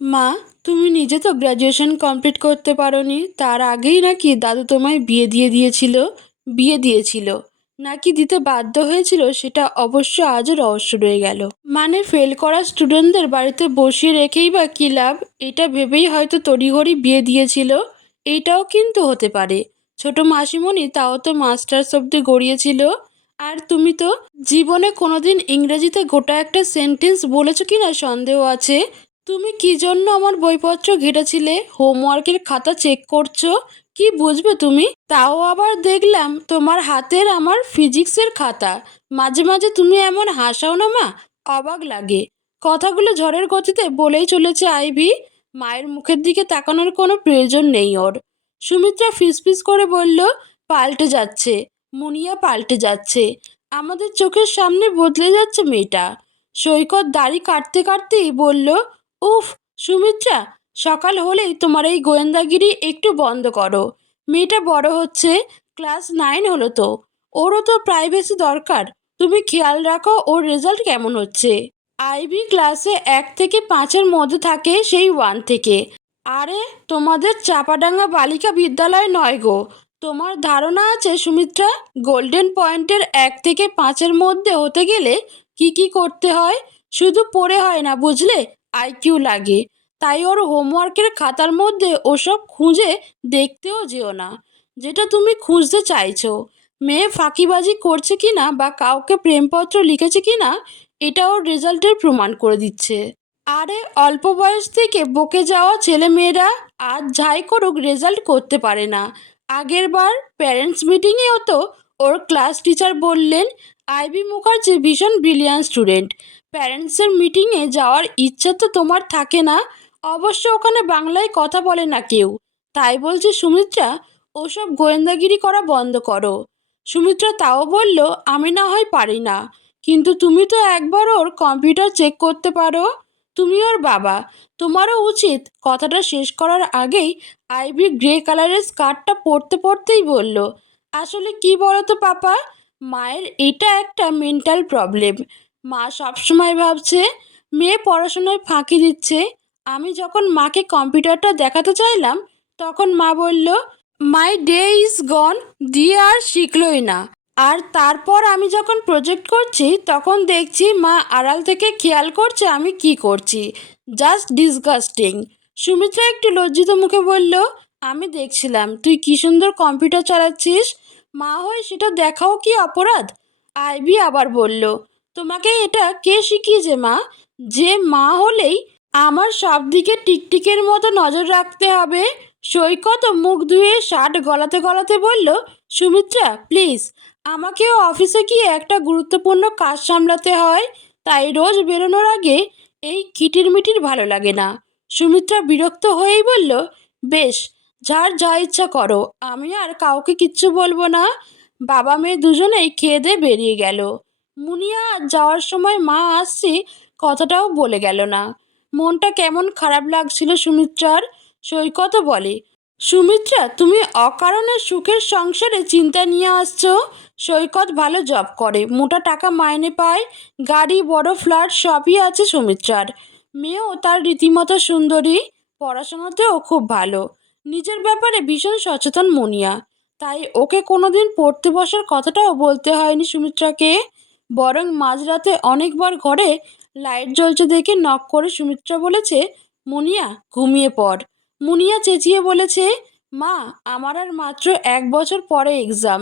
মা, তুমি নিজে তো গ্র্যাজুয়েশন কমপ্লিট করতে পারোনি। তার আগেই নাকি দাদু তোমায় বিয়ে দিয়ে দিয়েছিল, বিয়ে দিয়েছিল। নাকি দিতে বাধ্য হয়েছিল সেটা অবশ্য আজও রহস্য রয়ে গেল। মানে ফেল করা স্টুডেন্টদের বাড়িতে বসিয়ে রেখেই বা কী লাভ? এটা ভেবেই হয়তো তড়িঘড়ি বিয়ে দিয়েছিল। এইটাও কিন্তু হতে পারে। ছোট মাসিমণি তাও তো মাস্টার্স অব্দি গড়িয়েছিল। আর তুমি তো জীবনে কোনোদিন ইংরেজিতে গোটা একটা সেন্টেন্স বলেছ কি না সন্দেহ আছে? তুমি কি জন্য আমার বইপত্র ঘেটেছিলে? হোমওয়ার্কের খাতা চেক করছ? কি বুঝবে তুমি? তাও আবার দেখলাম তোমার হাতের আমার ফিজিক্সের খাতা। মাঝে মাঝে তুমি এমন হাসাও না মা, অবাক লাগে। কথাগুলো ঝড়ের গতিতে বলেই চলেছে আইভি। মায়ের মুখের দিকে তাকানোর কোনো প্রয়োজন নেই ওর। সুমিত্রা ফিসফিস করে বলল, পাল্টে যাচ্ছে। মুনিয়া পাল্টে যাচ্ছে। আমাদের চোখের সামনে বদলে যাচ্ছে মেয়েটা। সৈকত দাড়ি কাটতে কাটতেই বলল উফ, সুমিত্রা, সকাল হলেই তোমার এই গোয়েন্দাগিরি একটু বন্ধ করো। মেয়েটা বড় হচ্ছে, ক্লাস নাইন হলো তো। ওরও তো প্রাইভেসি দরকার। তুমি খেয়াল রাখো, ওর রেজাল্ট কেমন হচ্ছে। আইবি ক্লাসে এক থেকে পাঁচের মধ্যে থাকে সেই ওয়ান থেকে। আরে, তোমাদের চাপাডাঙ্গা বালিকা বিদ্যালয় নয় গো। তোমার ধারণা আছে, সুমিত্রা? গোল্ডেন পয়েন্টের এক থেকে পাঁচের মধ্যে হতে গেলে কি কি করতে হয়? শুধু পড়ে হয় না, বুঝলে? আইকিউ লাগে। তাই ওর হোমওয়ার্কের খাতার মধ্যে ওসব খুঁজে দেখতেও যেও না, যেটা তুমি খুঁজতে চাইছো। মেয়ে ফাঁকিবাজি করছে কি না বা কাউকে প্রেমপত্র লিখেছে কি না এটা ওর রেজাল্টের প্রমাণ করে দিচ্ছে। আরে, অল্প বয়স থেকে বকে যাওয়া ছেলে মেয়েরা আজ যাই করুক, রেজাল্ট করতে পারে না। আগের বার প্যারেন্টস মিটিংয়েও তো ওর ক্লাস টিচার বললেন, আইবি মুখার্জি ভীষণ ব্রিলিয়ান্ট স্টুডেন্ট প্যারেন্টসের মিটিংয়ে যাওয়ার ইচ্ছা তো তোমার থাকে না। অবশ্য ওখানে বাংলায় কথা বলে না কেউ। তাই বলছে, সুমিত্রা, ওসব গোয়েন্দাগিরি করা বন্ধ করো। সুমিত্রা তাও বলল, আমি না হয় পারি না। কিন্তু তুমি তো একবার ওর কম্পিউটার চেক করতে পারো। তুমি ওর বাবা। তোমারও উচিত কথাটা শেষ করার আগেই আইভি গ্রে কালারের স্কার্টটা পরতে পরতেই বলল আসলে কি বলো তো পাপা? মায়ের এটা একটা মেন্টাল প্রবলেম মা সবসময় ভাবছে, মেয়ে পড়াশোনায় ফাঁকি দিচ্ছে। আমি যখন মাকে কম্পিউটারটা দেখাতে চাইলাম, তখন মা বলল, মাই ডে ইজ গন, দিয়ে আর শিখলই না। আর তারপর আমি যখন প্রজেক্ট করছি, তখন দেখছি মা আড়াল থেকে খেয়াল করছে আমি কি করছি। জাস্ট ডিসগাস্টিং সুমিত্রা একটু লজ্জিত মুখে বলল আমি দেখছিলাম। তুই কি সুন্দর কম্পিউটার চালাচ্ছিস? মা হয়ে সেটা দেখাও কি অপরাধ? আইভি আবার বলল, তোমাকে এটা কে শিখিয়েছে মা? যে মা হলেই আমার সব দিকে টিকটিকের মতো নজর রাখতে হবে। সৈকত মুখ ধুয়ে শার্ট গলাতে গলাতে বলল, সুমিত্রা প্লিজ আমাকেও অফিসে গিয়ে একটা গুরুত্বপূর্ণ কাজ সামলাতে হয়। তাই রোজ বেরোনোর আগে এই কিটির মিটির ভালো লাগে না। সুমিত্রা বিরক্ত হয়েই বলল, বেশ যার যা ইচ্ছা করো। আমি আর কাউকে কিচ্ছু বলব না। বাবা মেয়ে দুজনেই খেয়ে দিয়ে বেরিয়ে গেল। মুনিয়া যাওয়ার সময় মা আসছি কথাটাও বলে গেল না। মনটা কেমন খারাপ লাগছিল সুমিত্রার। সৈকতও বলে, সুমিত্রা, তুমি অকারণে সুখের সংসারে চিন্তা নিয়ে আসছো? সৈকত ভালো জব করে, মোটা টাকা মাইনে পায়, গাড়ি, বড় ফ্ল্যাট সবই আছে সুমিত্রার। মেয়েও তার রীতিমতো সুন্দরী, পড়াশোনাতেও খুব ভালো। নিজের ব্যাপারে ভীষণ সচেতন মনিয়া। তাই ওকে কোনোদিন পড়তে বসার কথাটাও বলতে হয়নি সুমিত্রাকে। বরং মাঝরাতে অনেকবার ঘরে লাইট জ্বলছে দেখে নক করে সুমিত্রা বলেছে, মুনিয়া, ঘুমিয়ে পড়। মুনিয়া চেঁচিয়ে বলেছে, মা, আমার আর মাত্র এক বছর পরে এক্সাম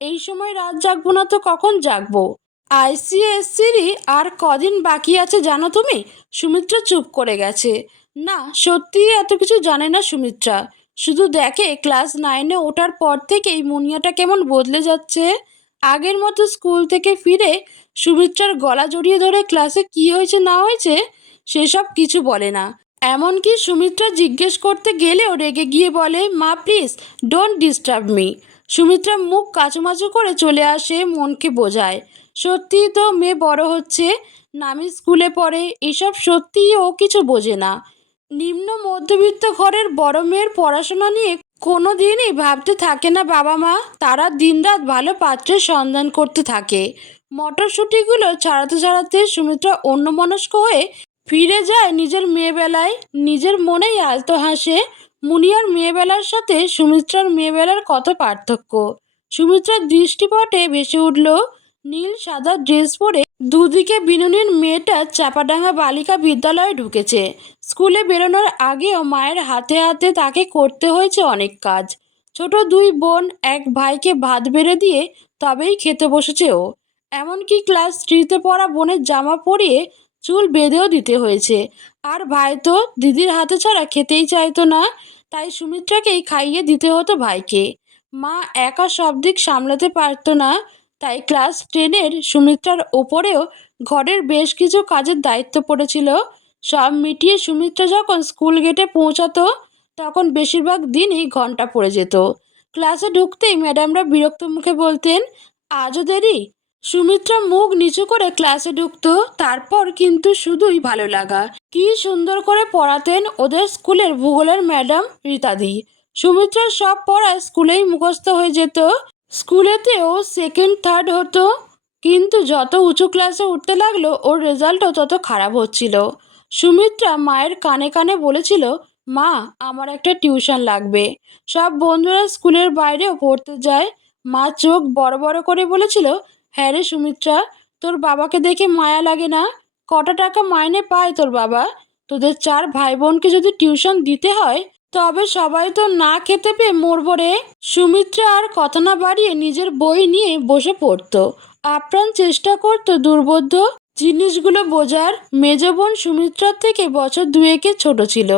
এই সময় রাত জাগবো না তো কখন জাগবো? আইসিএসসিরই আর কদিন বাকি আছে জানো তুমি? সুমিত্রা চুপ করে গেছে। না, সত্যিই এত কিছু জানে না সুমিত্রা। শুধু দেখে ক্লাস নাইনে ওঠার পর থেকেই মুনিয়াটা কেমন বদলে যাচ্ছে? আগের মতো স্কুল থেকে ফিরে সুমিত্রার গলা জড়িয়ে ধরে ক্লাসে কি হয়েছে, না হয়েছে, সেসব কিছু বলে না। এমনকি সুমিত্রা জিজ্ঞেস করতে গেলেও রেগে গিয়ে বলে, মা please don't disturb me Sumitra মুখ কাচুমাচু করে চলে আসে মনকে বোঝায়। সত্যিই তো মেয়ে বড় হচ্ছে, নামি স্কুলে পড়ে, এসব সত্যিই ও কিছু বোঝে না। নিম্ন মধ্যবিত্ত ঘরের বড় মেয়ের পড়াশোনা নিয়ে কোনো দিনই ভাবতে থাকে না বাবা মা। তারা দিনরাত ভালো পাত্রের সন্ধান করতে থাকে। মটরশুঁটিগুলো ছাড়াতে ছাড়াতে সুমিত্রা অন্যমনস্ক হয়ে ফিরে যায় নিজের মেয়েবেলায়। নিজের মনেই আলতো হাসে। মুনিয়ার মেয়েবেলার সাথে সুমিত্রার মেয়েবেলার কত পার্থক্য। সুমিত্রার দৃষ্টিপটে ভেসে উঠল নীল সাদা ড্রেস পরে দুদিকে বিনুনির মেয়েটা চাপাডাঙ্গা বালিকা বিদ্যালয়ে ঢুকেছে। স্কুলে বেরোনোর আগেও মায়ের হাতে হাতে তাকে করতে হয়েছে অনেক কাজ। ছোট দুই বোন এক ভাইকে ভাত বেড়ে দিয়ে তবেই খেতে বসেছে ও। এমনকি ক্লাস থ্রিতে পড়া বোনের জামা পরিয়ে চুল বেঁধেও দিতে হয়েছে। আর ভাই তো দিদির হাতে ছাড়া খেতেই চাইতো না, তাই সুমিত্রাকেই খাইয়ে দিতে হতো ভাইকে। মা একা সব দিক সামলাতে পারতো না, তাই ক্লাস টেনের সুমিত্রার ওপরেও ঘরের বেশ কিছু কাজের দায়িত্ব পড়েছিল। সব মিটিয়ে সুমিত্রা যখন স্কুল গেটে পৌঁছাতো, তখন বেশিরভাগ দিনই ঘণ্টা পড়ে যেত। ক্লাসে ঢুকতেই ম্যাডামরা বিরক্ত মুখে বলতেন, আজও দেরি? সুমিত্রা মুখ নিচু করে ক্লাসে ঢুকতো, তারপর কিন্তু শুধুই ভালো লাগা। কি সুন্দর করে পড়াতেন ওদের স্কুলের ভূগোলের ম্যাডাম রীতাদি। সুমিত্রার সব পড়া স্কুলেই মুখস্থ হয়ে যেত। স্কুলেতেও সেকেন্ড থার্ড হতো, কিন্তু যত উঁচু ক্লাসে উঠতে লাগল, ওর রেজাল্টও তত খারাপ হচ্ছিল। সুমিত্রা মায়ের কানে কানে বলেছিল, মা, আমার একটা টিউশন লাগবে। সব বন্ধুরা স্কুলের বাইরেও পড়তে যায়। মা চোখ বড় বড় করে বলেছিল হ্যাঁ রে সুমিত্রা, তোর বাবাকে দেখে মায়া লাগে না? কটা টাকা মাইনে পায় তোর বাবা? তোদের চার ভাই বোনকে যদি টিউশন দিতে হয়, তবে সবাই তো না খেতে পেয়ে মরবো রে। সুমিত্রা আর কথা না বাড়িয়ে নিজের বই নিয়ে বসে পড়তো। আপ্রাণ চেষ্টা করতো দুর্বোধ্য জিনিসগুলো বোঝার মেজ বোন সুমিত্রার থেকে বছর দুয়েকে ছোট ছিল।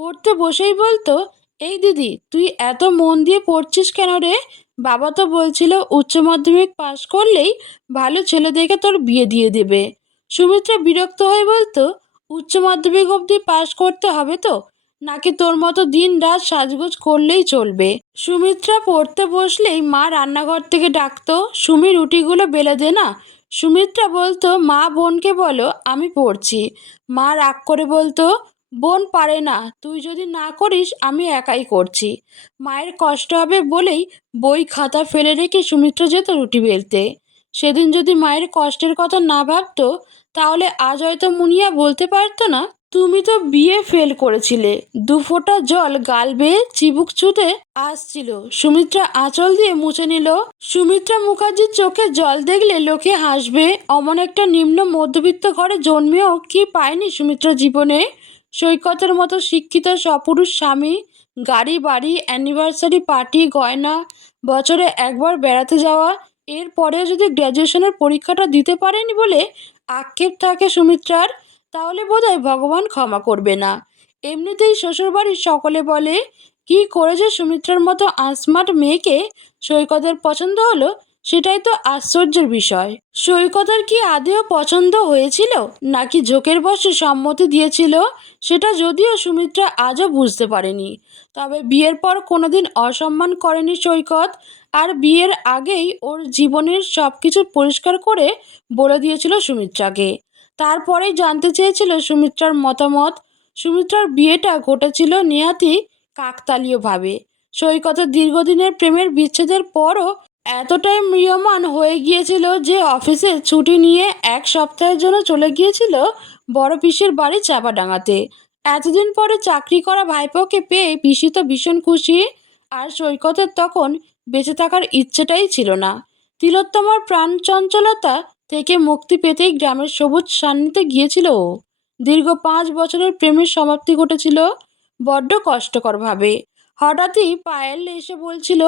পড়তে বসেই বলতো, এই দিদি, তুই এত মন দিয়ে পড়ছিস কেন রে? বাবা তো বলছিল উচ্চ মাধ্যমিক পাশ করলেই ভালো ছেলে দেখে তোর বিয়ে দিয়ে দেবে। সুমিত্রা বিরক্ত হয়ে বলতো, উচ্চ মাধ্যমিক অবধি পাশ করতে হবে তো? নাকি তোর মতো দিন রাত সাজগোজ করলেই চলবে? সুমিত্রা পড়তে বসলেই মা রান্নাঘর থেকে ডাকতো, সুমি, রুটিগুলো বেলে দে না। সুমিত্রা বলতো, মা বোনকে বলো, আমি পড়ছি। মা রাগ করে বলতো, বোন পারে না, তুই যদি না করিস, আমি একাই করছি। মায়ের কষ্ট হবে বলেই বই খাতা ফেলে রেখে সুমিত্রা যেত রুটি বেলতে। সেদিন যদি মায়ের কষ্টের কথা না ভাবতো, তাহলে আজ হয়তো মুনিয়া বলতে পারতো না তুমি তো বিয়ে ফেল করেছিলে। দু ফোঁটা জল গাল বেয়ে চিবুক ছুতে আসছিল। সুমিত্রা আঁচল দিয়ে মুছে নিল। সুমিত্রা মুখার্জির চোখে জল দেখলে লোকে হাসবে। অমন একটা নিম্ন মধ্যবিত্ত ঘরে জন্মেও কি পায়নি সুমিত্রা জীবনে? সৈকতের মতো শিক্ষিত সপুরুষ স্বামী, গাড়ি, বাড়ি অ্যানিভার্সারি পার্টি গয়না, বছরে একবার বেড়াতে যাওয়া, এরপরেও যদি গ্র্যাজুয়েশনের পরীক্ষাটা দিতে পারেনি বলে আক্ষেপ থাকে সুমিত্রার তাহলে বোধহয় ভগবান ক্ষমা করবে না। এমনিতেই শ্বশুরবাড়ির সকলে বলে, কি করেছে সুমিত্রার মতো আনস্মার্ট মেয়েকে? সৈকতের পছন্দ হলো? সেটাই তো আশ্চর্যের বিষয়। সৈকতের কি আদেও পছন্দ হয়েছিল? নাকি ঝোঁকের বসে সম্মতি দিয়েছিল? সেটা যদিও সুমিত্রা আজও বুঝতে পারেনি। তবে বিয়ের পর কোনোদিন অসম্মান করেনি সৈকত, আর বিয়ের আগেই ওর জীবনের সব কিছু পরিষ্কার করে বলে দিয়েছিল সুমিত্রাকে। তারপরেই জানতে চেয়েছিল সুমিত্রার মতামত। সুমিত্রার বিয়েটা ঘটেছিল নেহাতি কাকতালীয়ভাবে। সৈকতের দীর্ঘদিনের প্রেমের বিচ্ছেদের পরও এতটাই ম্রিয়মান হয়ে গিয়েছিল যে অফিসে ছুটি নিয়ে এক সপ্তাহের জন্য চলে গিয়েছিল বড় পিসির বাড়ি চাপাডাঙ্গাতে। এতদিন পরে চাকরি করা ভাইপোকে পেয়ে পিসি তো ভীষণ খুশি, আর সৈকতের তখন বেঁচে থাকার ইচ্ছেটাই ছিল না। তিলোত্তমার প্রাণ চঞ্চলতা থেকে মুক্তি পেতেই গ্রামের সবুজ সান্নিধ্যে গিয়েছিল দীর্ঘ পাঁচ বছরের প্রেমের সমাপ্তি ঘটেছিল বড্ড কষ্টকরভাবে। হঠাৎই পায়েল এসে বলছিল,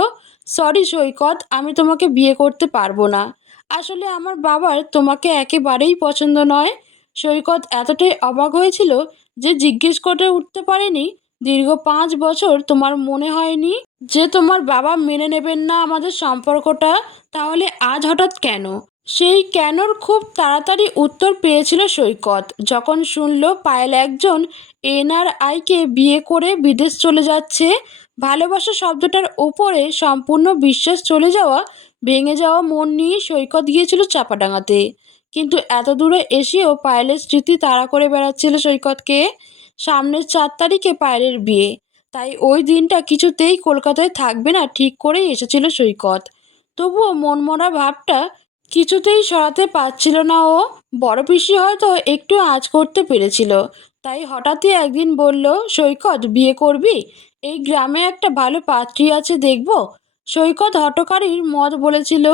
সরি সৈকত, আমি তোমাকে বিয়ে করতে পারব না। আসলে আমার বাবার তোমাকে একেবারেই পছন্দ নয় সৈকত এতটাই অবাক হয়েছিল যে জিজ্ঞেস করে উঠতে পারেনি, দীর্ঘ পাঁচ বছর তোমার মনে হয়নি যে তোমার বাবা মেনে নেবেন না আমাদের সম্পর্কটা? তাহলে আজ হঠাৎ কেন? সেই কেনর খুব তাড়াতাড়ি উত্তর পেয়েছিল সৈকত। যখন শুনল পায়েল একজন এনআরআইকে বিয়ে করে বিদেশ চলে যাচ্ছে, ভালোবাসা শব্দটার ওপরে সম্পূর্ণ বিশ্বাস চলে যাওয়া, ভেঙে যাওয়া মন নিয়ে সৈকত গিয়েছিল চাপাডাঙ্গাতে। কিন্তু এত দূরে এসেও পায়েলের স্মৃতি তাড়া করে বেড়াচ্ছিল সৈকতকে। সামনের চার তারিখে পায়েলের বিয়ে। তাই ওই দিনটা কিছুতেই কলকাতায় থাকবে না, ঠিক করেই এসেছিল সৈকত। তবুও মনমরা ভাবটা কিছুতেই সরাতে পারছিল না ও। বড় পিসি হয়তো একটু আঁচ করতে পেরেছিল। তাই হঠাৎই একদিন বলল, সৈকত, বিয়ে করবি? এই গ্রামে একটা ভালো পাত্রী আছে দেখব। সৈকত হটকারীর মত বলেছিল,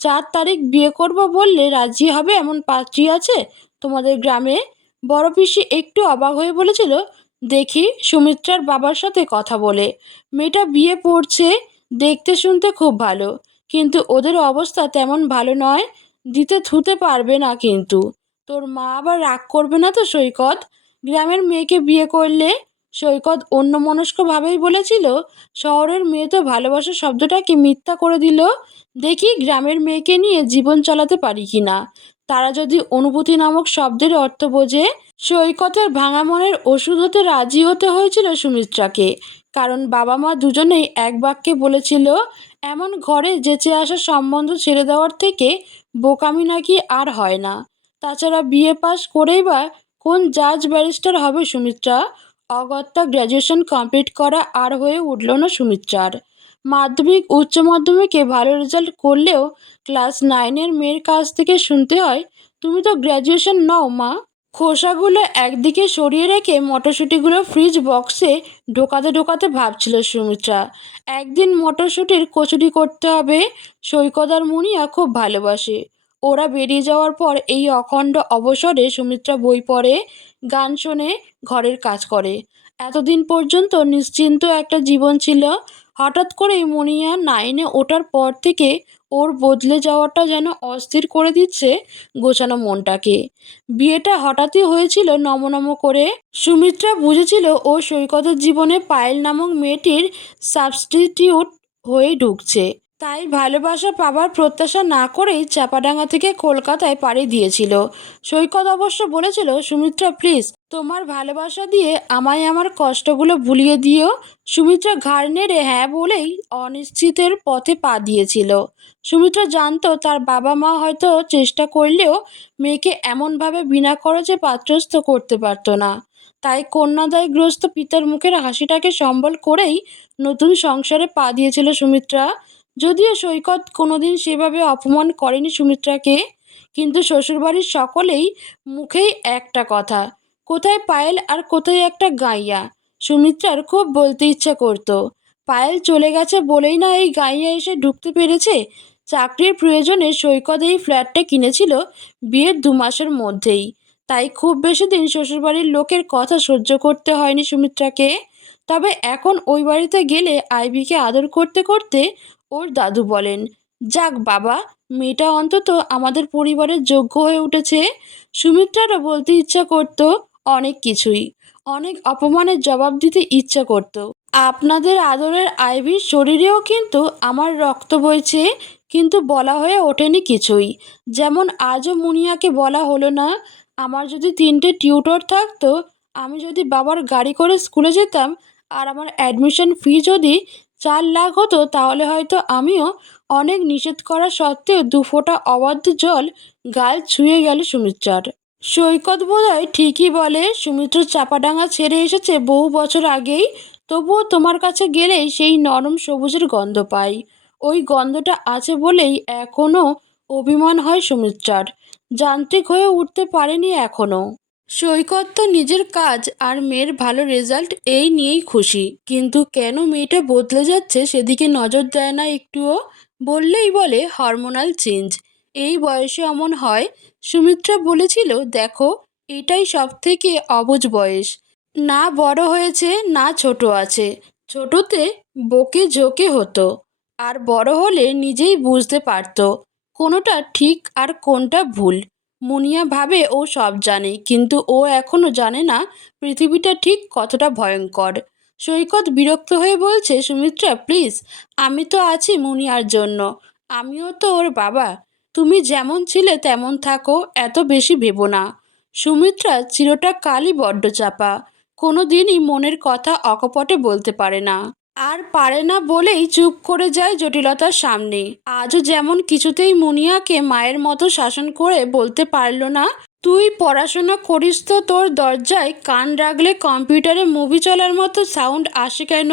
চার তারিখ বিয়ে করব বললে রাজি হবে এমন পাত্রী আছে তোমাদের গ্রামে? বড় পিসি একটু অবাক হয়ে বলেছিল, দেখি সুমিত্রার বাবার সাথে কথা বলে। মেয়েটা বিয়ে পড়ছে, দেখতে শুনতে খুব ভালো। কিন্তু ওদের অবস্থা তেমন ভালো নয়, দিতে থুতে পারবে না কিন্তু। তোর মা আবার রাগ করবে না তো, সৈকত? গ্রামের মেয়েকে বিয়ে করলে? সৈকত অন্যমনস্কভাবেই বলেছিল, শহরের মেয়ে তো ভালোবাসা শব্দটাকে মিথ্যা করে দিল। দেখি গ্রামের মেয়েকে নিয়ে জীবন চালাতে পারি কি না? তারা যদি অনুভূতি নামক শব্দের অর্থ বোঝে, সৈকতের ভাঙা মনের ওষুধ হতে রাজি হতে হয়েছিল সুমিত্রাকে। কারণ বাবা মা দুজনেই এক বাক্যে বলেছিল এমন ঘরে যেচে আসা সম্বন্ধ ছেড়ে দেওয়ার থেকে বোকামি নাকি আর হয় না। তাছাড়া বিএ পাস করেই বা কোন জাজ ব্যারিস্টার হবে সুমিত্রা? অগত্যা গ্র্যাজুয়েশন কমপ্লিট করা আর হয়ে উঠল না সুমিত্রার। মাধ্যমিক, উচ্চ মাধ্যমিকে ভালো রেজাল্ট করলেও ক্লাস নাইনের মেয়ের কাছ থেকে শুনতে হয়, তুমি তো গ্র্যাজুয়েশন নাও মা। খোসাগুলো একদিকে সরিয়ে রেখে মটরশুঁটিগুলো ফ্রিজ বক্সে ঢোকাতে ঢোকাতে ভাবছিল সুমিত্রা। একদিন মটরশুঁটির কচুরি করতে হবে, সৈকত আর মুনিয়া খুব ভালোবাসে। ওরা বেরিয়ে যাওয়ার পর এই অখণ্ড অবসরে সুমিত্রা বই পড়ে, গান শোনে, ঘরের কাজ করে। এতদিন পর্যন্ত নিশ্চিন্ত একটা জীবন ছিল। হঠাৎ করেই মুনিয়া নাইনে ওঠার পর থেকে ওর বদলে যাওয়াটা যেন অস্থির করে দিচ্ছে গোছানো মনটাকে। বিয়েটা হঠাৎই হয়েছিল নমনম করে। সুমিত্রা বুঝেছিল ও সৈকতের জীবনে পায়েল নামক মেয়েটির সাবস্টিটিউট হয়ে ঢুকছে। তাই ভালোবাসা পাবার প্রত্যাশা না করেই চাপাডাঙ্গা থেকে কলকাতায় পাড়ি দিয়েছিল। সৈকত অবশ্য বলেছিল, সুমিত্রা প্লিজ তোমার ভালোবাসা দিয়ে আমায় আমার কষ্টগুলো ভুলিয়ে দিও সুমিত্রা ঘাড় নেড়ে হ্যাঁ বলেই অনিশ্চিতের পথে পা দিয়েছিল। সুমিত্রা জানতো তার বাবা মা হয়তো চেষ্টা করলেও মেয়েকে এমনভাবে বিনা খরচে পাত্রস্থ করতে পারতো না। তাই কন্যাদায়গ্রস্ত পিতার মুখের হাসিটাকে সম্বল করেই নতুন সংসারে পা দিয়েছিল সুমিত্রা। যদিও সৈকত কোনোদিন সেভাবে অপমান করেনি সুমিত্রাকে, কিন্তু শ্বশুরবাড়ির সকলেই মুখেই একটা কথা কোথায় পায়েল আর কোথায় একটা গাইয়া? সুমিত্রার খুব বলতে ইচ্ছা করতো। পায়েল চলে গেছে বলেই না এই গাইয়া এসে ঢুকতে পেরেছে? চাকরির প্রয়োজনে সৈকত এই ফ্ল্যাটটা কিনেছিল বিয়ের দু মাসের মধ্যেই। তাই খুব বেশি দিন শ্বশুরবাড়ির লোকের কথা সহ্য করতে হয়নি সুমিত্রাকে। তবে এখন ওই বাড়িতে গেলে আইবিকে আদর করতে করতে ওর দাদু বলেন, যাক বাবা, মেয়েটা অন্তত আমাদের পরিবারের যোগ্য হয়ে উঠেছে। সুমিত্রারও বলতে ইচ্ছা করত অনেক কিছুই। অনেক অপমানের জবাব দিতে ইচ্ছা করত। আপনাদের আদরের আইভির শরীরেও কিন্তু আমার রক্ত বইছে, কিন্তু বলা হয়ে ওঠেনি কিছুই। যেমন আজও মুনিয়াকে বলা হলো না, আমার যদি তিনটে টিউটর থাকতো, আমি যদি বাবার গাড়ি করে স্কুলে যেতাম, আর আমার অ্যাডমিশন ফি যদি চার লাখ হতো, তাহলে হয়তো আমিও অনেক নিষেধ করা সত্ত্বেও দু ফোঁটা অবাধ্য জল গাল ছুঁয়ে গেল সুমিত্রার সৈকত বোধহয় ঠিকই বলে, সুমিত্র চাপাডাঙ্গা ছেড়ে এসেছে বহু বছর আগেই। তবুও তোমার কাছে গেলেই সেই নরম সবুজের গন্ধ পাই। ওই গন্ধটা আছে বলেই এখনও অভিমান হয় সুমিত্রার। যান্ত্রিক হয়ে উঠতে পারেনি এখনও সৈকত তো নিজের কাজ আর মেয়ের ভালো রেজাল্ট এই নিয়েই খুশি। কিন্তু কেন মেয়েটা বদলে যাচ্ছে সেদিকে নজর দেয় না একটুও? বললেই বলে হরমোনাল চেঞ্জ। এই বয়সে অমন হয়? সুমিত্রা বলেছিল, দেখো, এটাই সব থেকে অবুঝ বয়স। না বড় হয়েছে, না ছোট আছে। ছোটতে বকে ঝোঁকে হতো। আর বড় হলে নিজেই বুঝতে পারতো, কোনোটা ঠিক আর কোনটা ভুল। মুনিয়া ভাবে ও সব জানে, কিন্তু ও এখনও জানে না পৃথিবীটা ঠিক কতটা ভয়ঙ্কর। সৈকত বিরক্ত হয়ে বলছে, সুমিত্রা, প্লিজ, আমি তো আছি মুনিয়ার জন্য। আমিও তো ওর বাবা। তুমি যেমন ছিলে তেমন থাকো, এত বেশি ভেবো না। সুমিত্রা চিরটা কালই বড্ড চাপা কোনো দিনই মনের কথা অকপটে বলতে পারে না। আর পারে না বলেই চুপ করে যায় জটিলতার সামনে। আজও যেমন কিছুতেই মুনিয়াকে মায়ের মতো শাসন করে বলতে পারল না, তুই পড়াশোনা করিস তো তোর দরজায় কান রাখলে কম্পিউটারে মুভি চলার মতো সাউন্ড আসে কেন?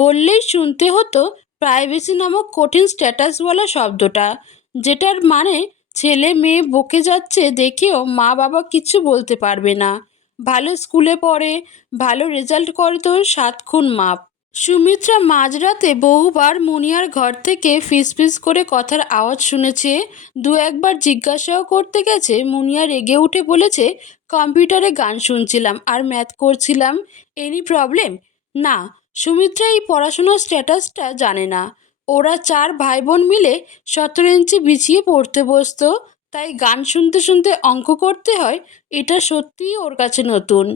বললেই শুনতে হতো প্রাইভেসি নামক কঠিন স্ট্যাটাসওয়ালা শব্দটা। যেটার মানে ছেলে মেয়ে বকে যাচ্ছে দেখেও মা বাবা কিছু বলতে পারবে না। ভালো স্কুলে পড়ে, ভালো রেজাল্ট করে তো সাত খুন মাপ। সুমিত্রা মাঝরাতে বহুবার মুনিয়ার ঘর থেকে ফিসফিস করে কথার আওয়াজ শুনেছে, দু একবার জিজ্ঞাসাও করতে গেছে, মুনিয়া রেগে উঠে বলেছে, কম্পিউটারে গান শুনছিলাম আর ম্যাথ করছিলাম এনি প্রবলেম না, সুমিত্রা এই পড়াশোনার স্ট্যাটাসটা জানে না। ওরা চার ভাই বোন মিলে সতেরো ইঞ্চি বিছিয়ে পড়তে বসতো। তাই গান শুনতে শুনতে অঙ্ক করতে হয়, এটা সত্যিই ওর কাছে নতুন।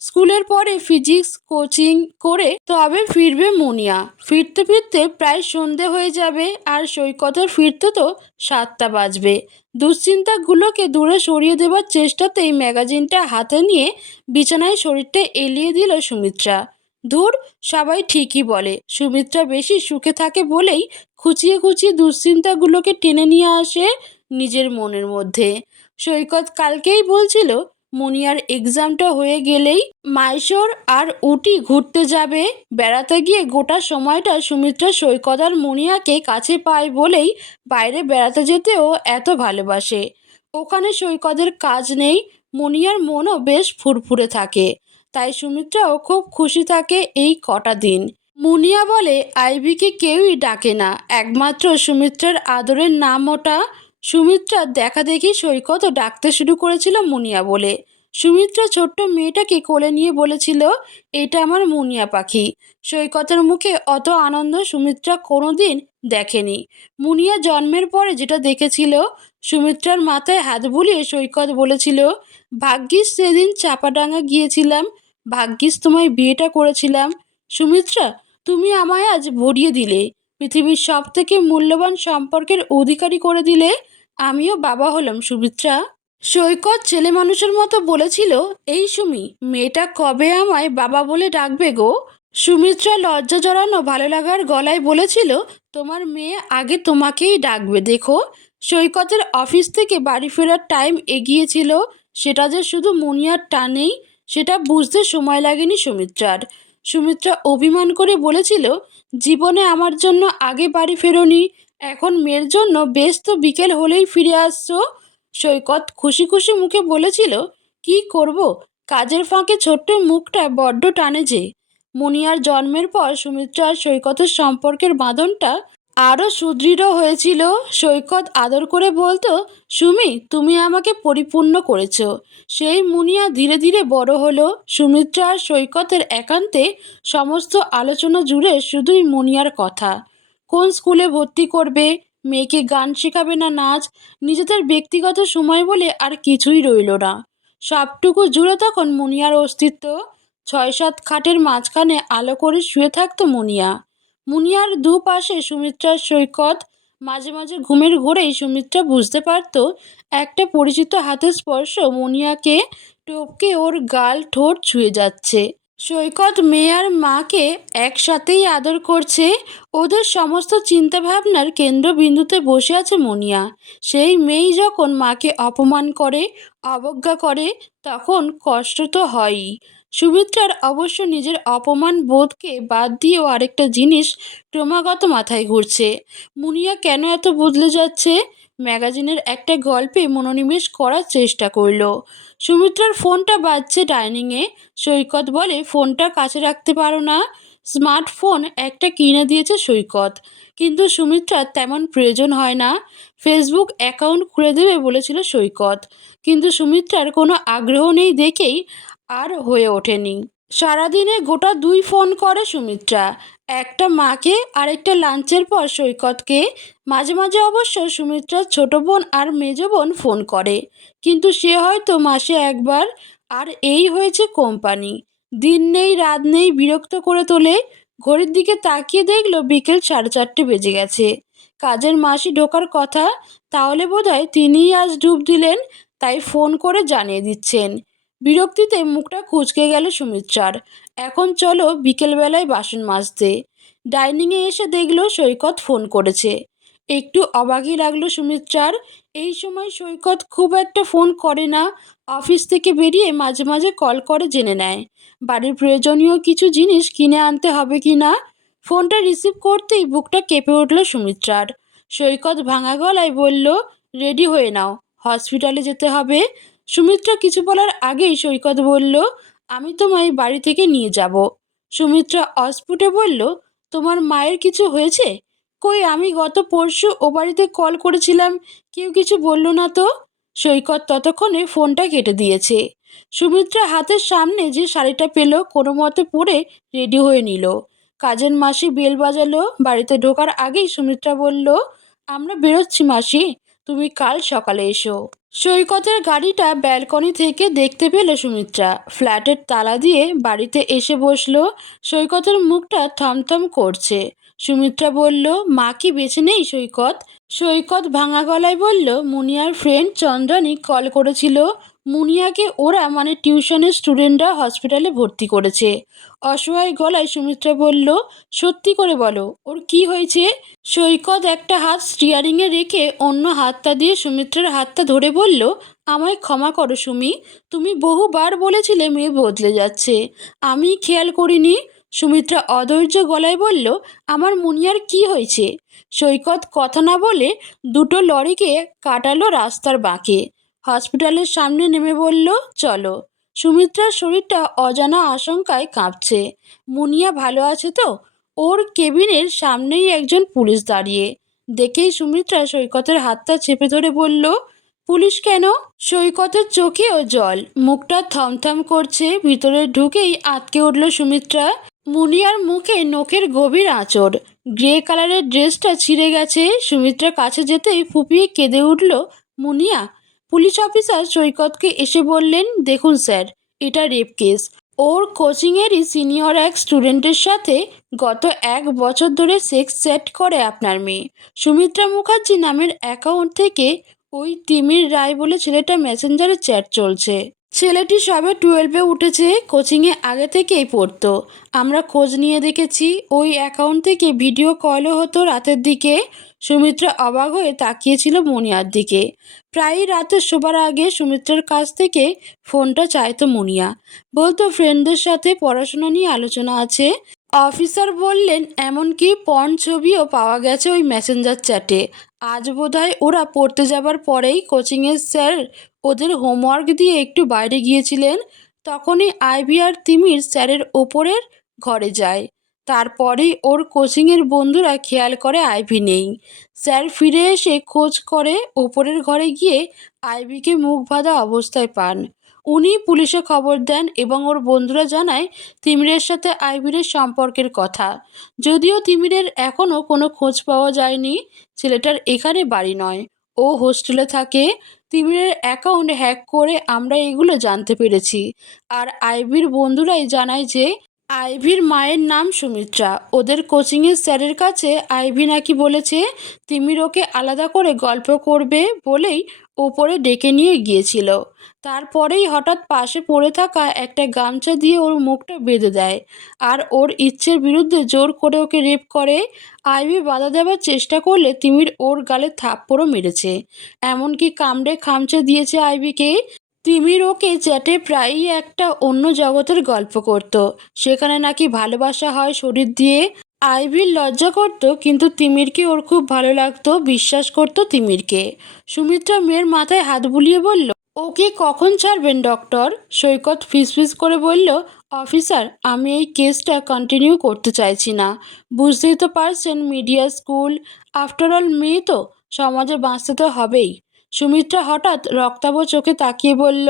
স্কুলের পরে ফিজিক্স, কোচিং করে তবে ফিরবে মুনিয়া। ফিরতে ফিরতে প্রায় সন্ধে হয়ে যাবে আর সৈকতের ফিরতে তো সাতটা বাজবে। দুশ্চিন্তাগুলোকে দূরে সরিয়ে দেবার চেষ্টাতেই ম্যাগাজিনটা হাতে নিয়ে বিছানায় শরীরটা এলিয়ে দিল সুমিত্রা। ধুর সবাই ঠিকই বলে। সুমিত্রা বেশি সুখে থাকে বলেই খুচিয়ে খুঁচিয়ে দুশ্চিন্তাগুলোকে টেনে নিয়ে আসে নিজের মনের মধ্যে। সৈকত কালকেই বলছিল, মুনিয়ার এক্সামটা হয়ে গেলেই মাইশোর আর উটি ঘুরতে যাবে। বেড়াতে গিয়ে গোটা সময়টা সুমিত্রা সৈকত আর মুনিয়াকে কাছে পায় বলেই বাইরে বেড়াতে যেতেও এত ভালোবাসে। ওখানে সৈকতের কাজ নেই, মুনিয়ার মনও বেশ ফুরফুরে থাকে। তাই সুমিত্রাও খুব খুশি থাকে এই কটা দিন। মুনিয়া বলে আইবিকে কেউই ডাকে না। একমাত্র সুমিত্রার আদরের নাম ওটা। সুমিত্রা দেখা দেখি সৈকত ডাকতে শুরু করেছিল মুনিয়া বলে। সুমিত্রা ছোট্ট মেয়েটাকে কোলে নিয়ে বলেছিল, এটা আমার মুনিয়া পাখি। সৈকতের মুখে অত আনন্দ সুমিত্রা কোনো দিন দেখেনি। মুনিয়া জন্মের পরে যেটা দেখেছিল, সুমিত্রার মাথায় হাত বুলিয়ে সৈকত বলেছিল, ভাগ্যিস সেদিন চাপাডাঙ্গা গিয়েছিলাম ভাগ্যিস তোমায় বিয়েটা করেছিলাম। সুমিত্রা, তুমি আমায় আজ ভরিয়ে দিলে। পৃথিবীর সব থেকে মূল্যবান সম্পর্কের অধিকারী করে দিলে। আমিও বাবা হলাম, সুমিত্রা। সৈকত ছেলে মানুষের মতো বলেছিল, এই সুমি, মেয়েটা কবে আমায় বাবা বলে ডাকবে গো? সুমিত্রা লজ্জা জড়ানো ভালো লাগার গলায় বলেছিল, তোমার মেয়ে আগে তোমাকেই ডাকবে, দেখো। সৈকতের অফিস থেকে বাড়ি ফেরার টাইম এগিয়েছিল। সেটা যে শুধু মুনিয়ার টানেই সেটা বুঝতে সময় লাগেনি সুমিত্রার। সুমিত্রা অভিমান করে বলেছিল, জীবনে আমার জন্য আগে বাড়ি ফেরোনি, এখন মেয়ের জন্য বেশ তো বিকেল হলেই ফিরে আসছো? সৈকত খুশি খুশি মুখে বলেছিল, কি করব? কাজের ফাঁকে ছোট্ট মুখটা বড্ড টানে যে। মুনিয়ার জন্মের পর সুমিত্রা আর সৈকতের সম্পর্কের বাঁধনটা আরও সুদৃঢ় হয়েছিল। সৈকত আদর করে বলতো, সুমি, তুমি আমাকে পরিপূর্ণ করেছ। সেই মুনিয়া ধীরে ধীরে বড় হলো। সুমিত্রা আর সৈকতের একান্তে সমস্ত আলোচনা জুড়ে শুধুই মুনিয়ার কথা। কোন স্কুলে ভর্তি করবে? মেয়েকে গান শেখাবে না নাচ? নিজেদের ব্যক্তিগত সময় বলে আর কিছুই রইল না। সবটুকু জুড়ে তখন মুনিয়ার অস্তিত্ব ছয় সাত খাটের মাঝখানে আলো করে শুয়ে থাকতো মুনিয়া। মুনিয়ার দুপাশে সুমিত্রার সৈকত, মাঝে মাঝে ঘুমের ঘোরেই সুমিত্রা বুঝতে পারত, একটা পরিচিত হাতের স্পর্শ মুনিয়াকে টপকে ওর গাল ঠোঁট ছুঁয়ে যাচ্ছে। সৈকত মেয়ার মাকে একসাথেই আদর করছে ওদের সমস্ত চিন্তাভাবনার কেন্দ্রবিন্দুতে বসে আছে মনিয়া। সেই মেয়েই যখন মাকে অপমান করে, অবজ্ঞা করে, তখন কষ্ট তো হয়ই। সুমিত্রার অবশ্য নিজের অপমান বোধকে বাদ দিয়েও আরেকটা জিনিস ক্রমাগত মাথায় ঘুরছে। মুনিয়া কেন এত বদলে যাচ্ছে? ম্যাগাজিনের একটা গল্পে মনোনিবেশ করার চেষ্টা করল। সুমিত্রার ফোনটা বাজছে ডাইনিংয়ে। সৈকত বলে, ফোনটা কাছে রাখতে পারো না। স্মার্টফোন একটা কিনে দিয়েছে সৈকত। কিন্তু সুমিত্রার তেমন প্রয়োজন হয় না। ফেসবুক অ্যাকাউন্ট খুলে দেবে বলেছিল সৈকত। কিন্তু সুমিত্রার কোনো আগ্রহ নেই দেখেই আর হয়ে ওঠেনি। সারাদিনে গোটা দুই ফোন করে সুমিত্রা। একটা মাকে আরেকটা লাঞ্চের পর সৈকতকে মাঝে মাঝে অবশ্য সুমিত্রার ছোট বোন আর মেজ বোন ফোন করে। কিন্তু সে হয়তো মাসে একবার আর এই হয়েছে কোম্পানি। দিন নেই, রাত নেই, বিরক্ত করে তোলে, ঘড়ির দিকে তাকিয়ে দেখল বিকেল সাড়ে চারটে বেজে গেছে। কাজের মাসি ঢোকার কথা, তাহলে বোধহয় তিনিই আজ ডুব দিলেন, তাই ফোন করে জানিয়ে দিচ্ছেন। বিরক্তিতে মুখটা কুচকে গেল সুমিত্রার। এখন চলো বিকেলবেলায় বাসন মাজতে। ডাইনিংয়ে এসে দেখল সৈকত ফোন করেছে। একটু অবাকই লাগল সুমিত্রার। এই সময় সৈকত খুব একটা ফোন করে না। অফিস থেকে বেরিয়ে মাঝে মাঝে কল করে জেনে নেয়। বাড়ির প্রয়োজনীয় কিছু জিনিস কিনে আনতে হবে কি না? ফোনটা রিসিভ করতেই বুকটা কেঁপে উঠল সুমিত্রার। সৈকত ভাঙা গলায় বলল, রেডি হয়ে নাও, হসপিটালে যেতে হবে। সুমিত্রা কিছু বলার আগেই সৈকত বলল আমি তোমায় বাড়ি থেকে নিয়ে যাব। সুমিত্রা অস্ফুটে বলল, তোমার মায়ের কিছু হয়েছে? কই, আমি গত পরশু ও বাড়িতে কল করেছিলাম, কেউ কিছু বলল না তো? সৈকত ততক্ষণে ফোনটা কেটে দিয়েছে। সুমিত্রা হাতের সামনে যে শাড়িটা পেল, কোনো মতে পরে রেডি হয়ে নিল। কাজের মাসি বেল বাজালো, বাড়িতে ঢোকার আগেই সুমিত্রা বলল, আমরা বেরোচ্ছি মাসি, তুমি কাল সকালে এসো। সৈকতের গাড়িটা ব্যালকনি থেকে দেখতে পেল সুমিত্রা। ফ্ল্যাটের তালা দিয়ে বাড়িতে এসে বসল। সৈকতের মুখটা থমথম করছে। সুমিত্রা বলল, মা কি বেছে নেই সৈকত? সৈকত ভাঙা গলায় বলল, মুনিয়ার ফ্রেন্ড চন্দ্রানী কল করেছিল। মুনিয়াকে ওরা মানে টিউশনের স্টুডেন্টরা হসপিটালে ভর্তি করেছে। অসহায় গলায় সুমিত্রা বলল, সত্যি করে বলো, ওর কি হয়েছে? সৈকত একটা হাত স্টিয়ারিংয়ে রেখে অন্য হাতটা দিয়ে সুমিত্রার হাতটা ধরে বলল, আমায় ক্ষমা করো সুমি, তুমি বহুবার বলেছিলে মেয়ে বদলে যাচ্ছে। আমি খেয়াল করিনি। সুমিত্রা অধৈর্য গলায় বলল, আমার মুনিয়ার কি হয়েছে? সৈকত কথা না বলে দুটো লরিকে কাটালো রাস্তার বাঁকে। হসপিটালের সামনে নেমে বলল, চলো। সুমিত্রার শরীরটা অজানা আশঙ্কায় কাঁপছে। মুনিয়া ভালো আছে তো? ওর কেবিনের সামনেই একজন পুলিশ দাঁড়িয়ে। দেখেই সুমিত্রা সৈকতের হাতটা চেপে ধরে বলল, পুলিশ কেন? সৈকতের চোখেও জল। মুখটা থমথম করছে, ভিতরে ঢুকেই আটকে উঠল সুমিত্রা। মুনিয়ার মুখে নখের গভীর আঁচড়। গ্রে কালারের ড্রেসটা ছিঁড়ে গেছে। সুমিত্রার কাছে যেতেই ফুপিয়ে কেঁদে উঠল, মুনিয়া পুলিশ অফিসার সৈকতকে এসে বললেন, দেখুন স্যার, এটা রেপ কেস। ওর কোচিংয়েরই সিনিয়র এক স্টুডেন্টের সাথে গত এক বছর ধরে সেক্স চ্যাট করে আপনার মেয়ে। সুমিত্রা মুখার্জি নামের অ্যাকাউন্ট থেকে ওই তিমির রায় বলে ছেলেটা মেসেঞ্জারে চ্যাট চলছে। ছেলেটি সবে টুয়েলভে উঠেছে কোচিংয়ে আগে থেকেই পড়তো। আমরা খোঁজ নিয়ে দেখেছি, ওই অ্যাকাউন্ট থেকে ভিডিও কলও হতো রাতের দিকে। সুমিত্রা অবাক হয়ে তাকিয়েছিল মুনিয়ার দিকে। প্রায়ই রাতে শোবার আগে সুমিত্রার কাছ থেকে ফোনটা চাইতো মুনিয়া। বলতো ফ্রেন্ডদের সাথে পড়াশোনা নিয়ে আলোচনা আছে। অফিসার বললেন এমনকি পর্ন ছবিও পাওয়া গেছে ওই মেসেঞ্জার চ্যাটে আজ বোধহয় ওরা পড়তে যাবার পরেই কোচিংয়ের স্যার ওদের হোমওয়ার্ক দিয়ে একটু বাইরে গিয়েছিলেন, তখনই আইভি আর তিমির স্যারের ওপরের ঘরে যায়। তারপরেই ওর কোচিংয়ের বন্ধুরা খেয়াল করে আইভি নেই। স্যার ফিরে এসে খোঁজ করে ওপরের ঘরে গিয়ে আইভিকে মুখ বাঁধা অবস্থায় পান। উনি পুলিশে খবর দেন এবং ওর বন্ধুরা জানায় তিমিরের সাথে আইভিরের সম্পর্কের কথা। যদিও তিমিরের এখনও কোনো খোঁজ পাওয়া যায়নি, ছেলেটার এখানে বাড়ি নয়। ও হোস্টেলে থাকে তিমিরের অ্যাকাউন্ট হ্যাক করে আমরা এগুলো জানতে পেরেছি। আর আইভির বন্ধুরাই জানায় যে আইভির মায়ের নাম সুমিত্রা। ওদের কোচিংয়ের স্যারের কাছে আইভি নাকি বলেছে তিমির ওকে আলাদা করে গল্প করবে বলেই ওপরে ডেকে নিয়ে গিয়েছিল। তারপরেই হঠাৎ পাশে পড়ে থাকা একটা গামছা দিয়ে ওর মুখটা বেঁধে দেয়। আর ওর ইচ্ছের বিরুদ্ধে জোর করে ওকে রেপ করে। আইভি বাধা দেওয়ার চেষ্টা করলে তিমির ওর গালে থাপ্পড়ও মেরেছে। এমনকি কামড়ে খামচে দিয়েছে আইভিকে। তিমির ওকে চ্যাটে প্রায়ই একটা অন্য জগতের গল্প করত। সেখানে নাকি ভালোবাসা হয় শরীর দিয়ে। আইভির লজ্জা করত, কিন্তু তিমিরকে ওর খুব ভালো লাগতো, বিশ্বাস করতো তিমিরকে। সুমিত্রা মেয়ের মাথায় হাত বুলিয়ে বলল, ওকে কখন ছাড়বেন, ডক্টর? সৈকত ফিসফিস করে বলল, অফিসার, আমি এই কেসটা কন্টিনিউ করতে চাইছি না। বুঝতেই তো পারছেন, মিডিয়া, স্কুল আফটার অল মেয়ে তো, সমাজে বাঁচতে তো হবেই। সুমিত্রা হঠাৎ রক্তাভ চোখে তাকিয়ে বলল,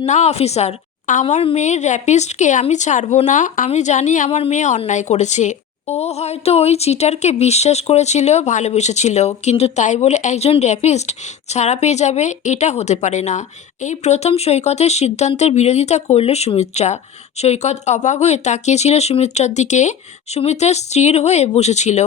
না, অফিসার, আমার মেয়ের র্যাপিস্টকে আমি ছাড়বো না। আমি জানি আমার মেয়ে অন্যায় করেছে। ও হয়তো ওই চিটারকে বিশ্বাস করেছিল, ভালোবেসেছিল, কিন্তু তাই বলে একজন র্যাপিস্ট ছাড়া পেয়ে যাবে, এটা হতে পারে না। এই প্রথম সৈকতের সিদ্ধান্তের বিরোধিতা করল সুমিত্রা। সৈকত অবাক হয়ে তাকিয়েছিল সুমিত্রার দিকে। সুমিত্রা স্থির হয়ে বসেছিল।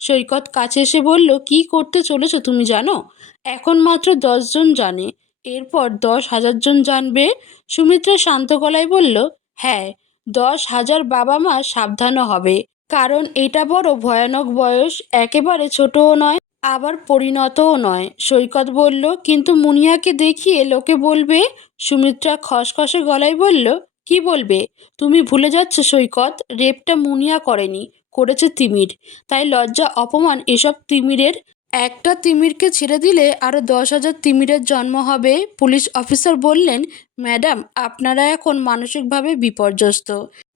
সৈকত কাছে এসে বলল, কি করতে চলেছো তুমি জানো? এখন মাত্র দশজন জানে। এরপর দশ হাজার জন জানবে। সুমিত্রা শান্ত গলায় বলল হ্যাঁ দশ হাজার বাবা মা সাবধানও হবে। কারণ এটা বড় ভয়ানক বয়স, একেবারে ছোটও নয়, আবার পরিণতও নয়। সৈকত বলল, কিন্তু মুনিয়াকে দেখিয়ে লোকে বলবে? সুমিত্রা খসখসে গলায় বলল, কি বলবে? তুমি ভুলে যাচ্ছ সৈকত, রেপটা মুনিয়া করেনি। করেছে তিমির। তাই লজ্জা, অপমান এসব তিমিরের একটা তিমিরকে ছেড়ে দিলে আরও দশ হাজার তিমিরের জন্ম হবে, পুলিশ অফিসার বললেন, ম্যাডাম, আপনারা এখন মানসিকভাবে বিপর্যস্ত।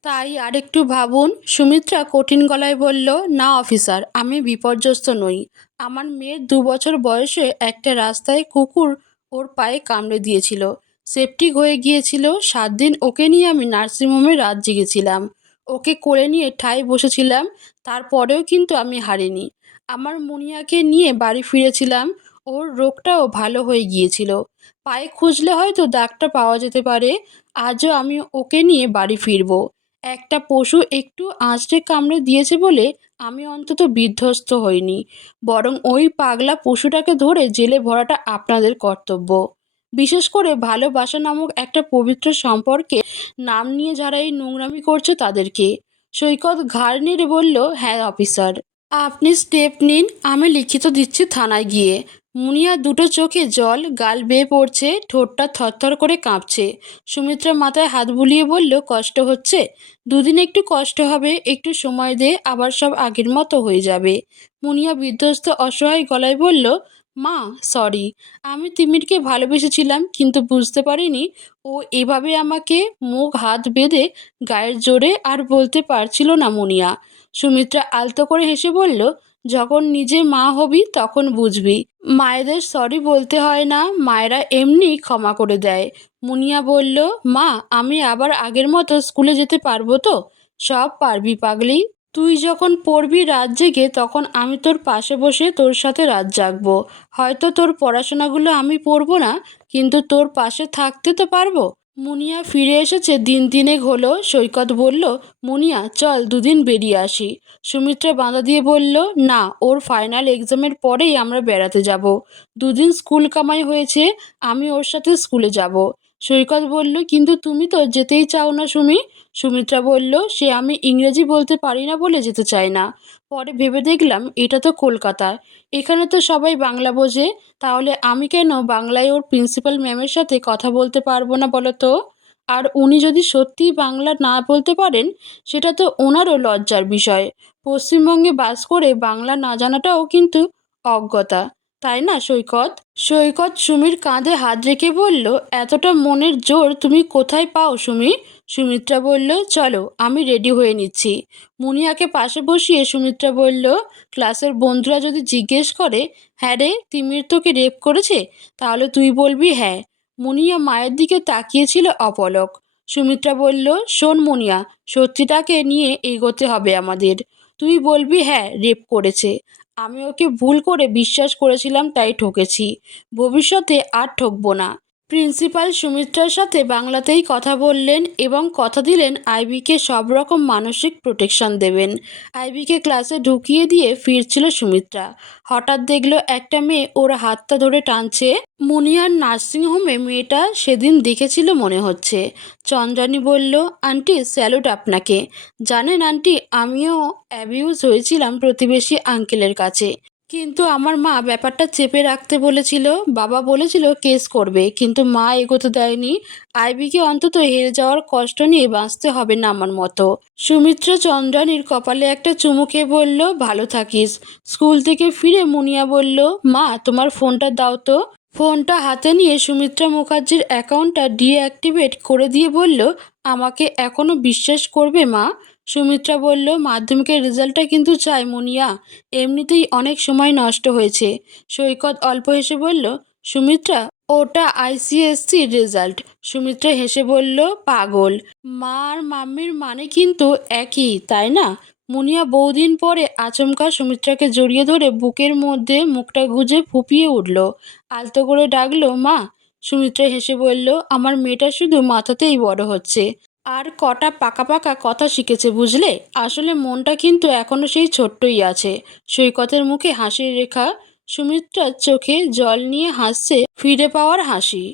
তাই আরেকটু ভাবুন। সুমিত্রা কঠিন গলায় বলল, না, অফিসার, আমি বিপর্যস্ত নই। আমার মেয়ের দু বছর বয়সে একটা রাস্তায় কুকুর ওর পায়ে কামড়ে দিয়েছিল। সেপটিক হয়ে গিয়েছিল। সাত দিন ওকে নিয়ে আমি নার্সিংহোমে রাত জেগেছিলাম। ওকে কোলে নিয়ে ঠাই বসেছিলাম, তারপরেও কিন্তু আমি হারিনি। আমার মুনিয়াকে নিয়ে বাড়ি ফিরেছিলাম, ওর রোগটাও ভালো হয়ে গিয়েছিল। পায়ে খুঁজলে হয়তো দাগটা পাওয়া যেতে পারে, আজও আমি ওকে নিয়ে বাড়ি ফিরব। একটা পশু একটু আঁচড়ে কামড়ে দিয়েছে বলে আমি অন্তত বিধ্বস্ত হইনি, বরং ওই পাগলা পশুটাকে ধরে জেলে ভরাটা আপনাদের কর্তব্য। বিশেষ করে ভালোবাসা নামক একটা পবিত্র সম্পর্কে নাম নিয়ে যারা এই নোংরামি করছে তাদেরকে। সৈকত ঘাড় নেড়ে বলল হ্যাঁ অফিসার। আপনি স্টেপ নিন, আমি লিখিত দিচ্ছি থানায় গিয়ে। মুনিয়া দুটো চোখে জল, গাল বেয়ে পড়ছে, ঠোঁটটা থরথর করে কাঁপছে। সুমিত্রা মাথায় হাত বুলিয়ে বলল, কষ্ট হচ্ছে? দুদিন একটু কষ্ট হবে, একটু সময় দে, আবার সব আগের মতো হয়ে যাবে। মুনিয়া বিধ্বস্ত, অসহায় গলায় বলল মা সরি আমি তিমিরকে ভালোবেসেছিলাম কিন্তু বুঝতে পারিনি। ও এভাবে আমাকে মুখ, হাত বেঁধে গায়ের জোরে আর বলতে পারছিল না মুনিয়া। সুমিত্রা আলতো করে হেসে বলল, যখন নিজে মা হবি তখন বুঝবি। মায়েদের সরি বলতে হয় না, মায়েরা এমনি ক্ষমা করে দেয়। মুনিয়া বলল, মা, আমি আবার আগের মতো স্কুলে যেতে পারব তো? সব পারবি পাগলি। তুই যখন পড়বি রাত জেগে, তখন আমি তোর পাশে বসে তোর সাথে রাত জাগবো। হয়তো তোর পড়াশোনাগুলো আমি পড়ব না, কিন্তু তোর পাশে থাকতে তো পারব। মুনিয়া ফিরে এসেছে, দিন তিনেক হলো সৈকত বলল, মুনিয়া, চল দুদিন বেরিয়ে আসি। সুমিত্রা বাঁধা দিয়ে বলল, না, ওর ফাইনাল এক্সামের পরেই আমরা বেড়াতে যাব। দুদিন স্কুল কামাই হয়েছে, আমি ওর সাথে স্কুলে যাব। সৈকত বলল, কিন্তু তুমি তো যেতেই চাও না সুমি। সুমিত্রা বলল, সে আমি ইংরেজি বলতে পারি না বলে যেতে চাই না। পরে ভেবে দেখলাম, এটা তো কলকাতা এখানে তো সবাই বাংলা বোঝে। তাহলে আমি কেন বাংলায় ওর প্রিন্সিপাল ম্যামের সাথে কথা বলতে পারব না বলো তো? আর উনি যদি সত্যিই বাংলা না বলতে পারেন, সেটা তো ওনারও লজ্জার বিষয়। পশ্চিমবঙ্গে বাস করে বাংলা না জানাটাও কিন্তু অজ্ঞতা। তাই না, সৈকত? সৈকত সুমির কাঁধে হাত রেখে বলল, এতটা মনের জোর তুমি কোথায় পাও সুমি? সুমিত্রা বলল, চলো, আমি রেডি হয়ে নিচ্ছি। মুনিয়াকে পাশে বসিয়ে সুমিত্রা বলল, ক্লাসের বন্ধুরা যদি জিজ্ঞেস করে হ্যাঁ রে, তিমির তোকে রেপ করেছে? তাহলে তুই বলবি হ্যাঁ। মুনিয়া মায়ের দিকে তাকিয়েছিল অপলক। সুমিত্রা বলল, শোন মুনিয়া, সত্যিটাকে নিয়ে এগোতে হবে আমাদের। তুই বলবি হ্যাঁ রেপ করেছে। আমি ওকে ভুল করে বিশ্বাস করেছিলাম তাই ঠকেছি। ভবিষ্যতে আর ঠকবো না। প্রিন্সিপাল সুমিত্রার সাথে বাংলাতেই কথা বললেন এবং কথা দিলেন আইবিকে সব রকম মানসিক প্রোটেকশন দেবেন। আইবিকে ক্লাসে ঢুকিয়ে দিয়ে ফিরছিল সুমিত্রা। হঠাৎ দেখল একটা মেয়ে ওর হাতটা ধরে টানছে। মুনিয়ার নার্সিংহোমে মেয়েটা সেদিন দেখেছিল মনে হচ্ছে। চন্দ্রানী বলল, আন্টি, স্যালুট আপনাকে। জানেন আন্টি, আমিও অ্যাবিউজ হয়েছিলাম প্রতিবেশী আঙ্কেলের কাছে। কিন্তু আমার মা ব্যাপারটা চেপে রাখতে বলেছিল, বাবা বলেছিল কেস করবে, কিন্তু মা এগোতে দেয়নি। আইবিকে অন্তত হেরে যাওয়ার কষ্ট নিয়ে বাঁচতে হবে না আমার মতো। সুমিত্রা চন্দ্রানীর কপালে একটা চুমুকে বলল, ভালো থাকিস। স্কুল থেকে ফিরে মুনিয়া বলল, মা, তোমার ফোনটা দাও তো। ফোনটা হাতে নিয়ে সুমিত্রা মুখার্জির অ্যাকাউন্টটা ডিঅ্যাক্টিভেট করে দিয়ে বলল, আমাকে এখনও বিশ্বাস করবে মা? সুমিত্রা বলল, মাধ্যমিকের রেজাল্টটা কিন্তু চাই মুনিয়া, এমনিতেই অনেক সময় নষ্ট হয়েছে। সৈকত অল্প হেসে বলল, সুমিত্রা, ওটা আইসিএসসির রেজাল্ট। সুমিত্রা হেসে বলল, পাগল মা আর মাম্মির মানে কিন্তু একই, তাই না? মুনিয়া বহুদিন পরে আচমকা সুমিত্রাকে জড়িয়ে ধরে বুকের মধ্যে মুখটা গুজে ফুপিয়ে উঠল, আলতো করে ডাকলো, মা, সুমিত্রা হেসে বলল, আমার মেয়েটা শুধু মাথাতেই বড় হচ্ছে। আর কটা পাকা পাকা কথা শিখেছে বুঝলে? আসলে মনটা কিন্তু এখনও সেই ছোট্টই আছে। সৈকতের মুখে হাসির রেখা, সুমিত্রার চোখে জল নিয়ে হাসছে ফিরে পাওয়ার হাসি।